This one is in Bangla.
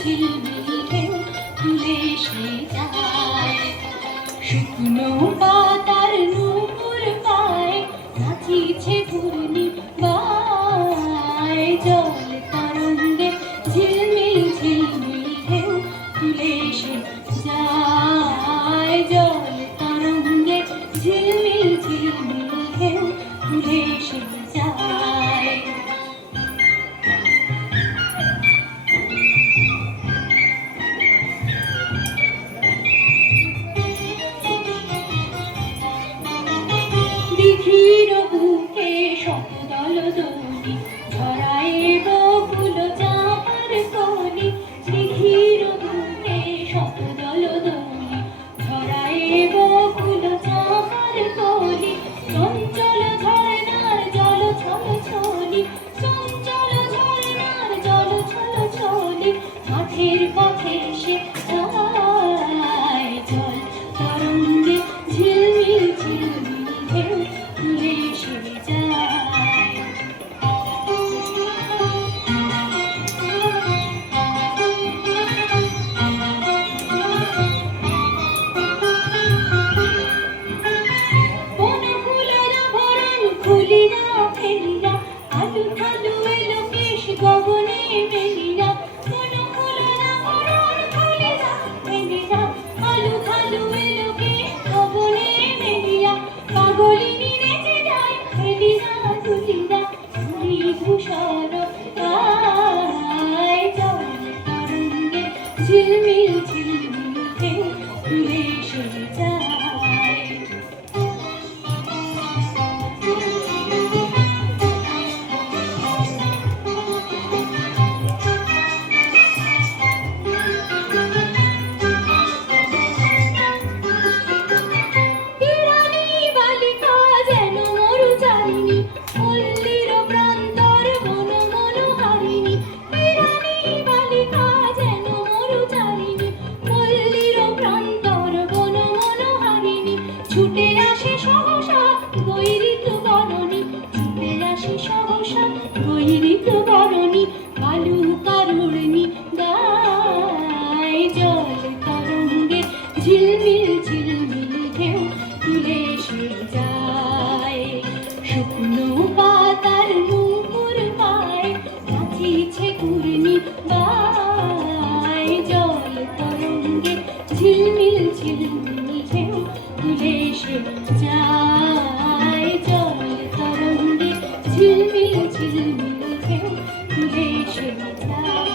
ঝিলমিল ঢেউ তুলে সে যায়। শুকনো পাতার নূপুর পায় নাচিছে ঘূর্ণি বায়। জল তরঙ্গে ঝিলমিল ঝিলমিল ঢেউ তুলে সে যায়। জল তরঙ্গে ঝিলমিল ঝিলমিল ঢেউ তুলে সে যায়। দিঘির বুকে শতদল দোলি ছড়ায় বকুল চাঁপার কলি। দিঘির বুকে শতদল দোলি ছড়ায় বকুল চাঁপার কলি। চঞ্চল ঝরনার জল ছল ছলি, চঞ্চল ঝরনার জল ছল ছলি। মাঠের পথে সে যায়। জল তরঙ্গে ঝিলমিল ঝিলমিল ঢেউ তুলে সে যায়। বনফুলের ভরণ খুলিয়া ফেলিয়া আলু ঠালু এলো কেশ গগনে মেলিয়া। বনফুলের ভরণ খুলিয়া ফেলিয়া আলু ঠালু এলো কেশ গগনে মেলিয়া। পাগলিনী নেচে যায় ফেলিয়া তুলিয়া ধূসর গায়। জল তরঙ্গে ঝিলমিল ঝিলমিল ঢেউ তুলে সে যায়। বিরানী বালিকা যেন মরুচারিণী, পল্লীর প্রান্তর বন মনোহারিণী। বিরানী বালিকা যেন মরুচারিণী, পল্লীর প্রান্তর বন মনোহারিণী। ছুটে আসে সহসা গৈরিক বরণী, ছুটে আসে সহসা গৈরিক বরণী। কালু কারুর্ণী গায়। জল তরঙ্গে ঝিলমিল ঝিলমিল ঢেউ তুলে সে যায়। শুকনো পাতার নূপুর পায় নাচিছে ঘূর্ণি বায়। জল তরঙ্গে ঝিলমিল ঝিলমিল ঢেউ তুলে সে যায়। জল তরঙ্গে ঝিলমিল ঝিলমিল ঢেউ তুলে সে যায়।